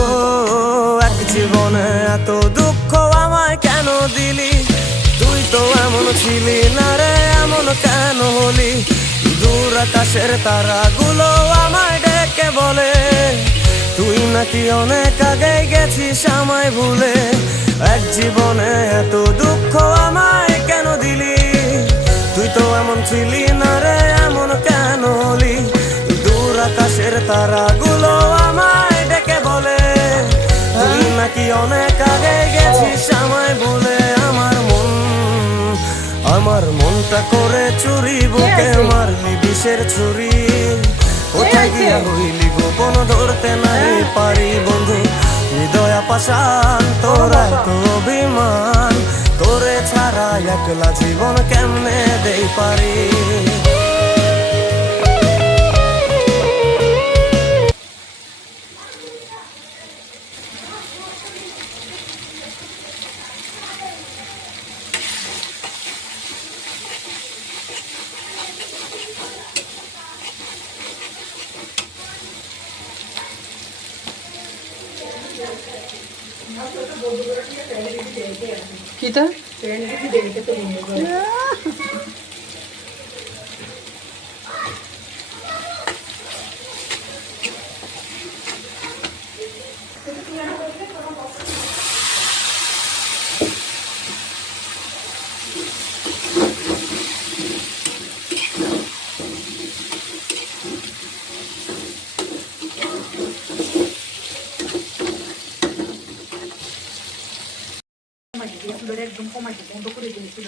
ও এক জীবনে এত দুঃখ আমায় কেন দিলি, তুই তো এমন ছিলি না রে, এমন কেন হলি? দূর আকাশের তারাগুলো আমায় ডেকে বলে, তুই নাকি অনেক আগে গেছিস আমায় ভুলে। এক জীবনে এত দুঃখ আমায় কেন দিলি, তুই তো এমন ছিলি না রে, এমন কেন হলি? দূর আকাশের তারাগুলো আমায় ডেকে বলে, তুই নাকি অনেক আগে গেছিস আমায় ভুলে। আমার মনটা করে চুরি, বুকে মারলি বিষের ছুরি। কোথায় গিয়া হইলি গোপন ধরতে নাই পারি বন্ধু, হৃদয় পাষাণ তোরা তো অভিমান। তোরে ছাড়া একলা জীবন কেমনে দেই পারি। kita একদম কমাইতে বন্ধ করে দিয়েছিল।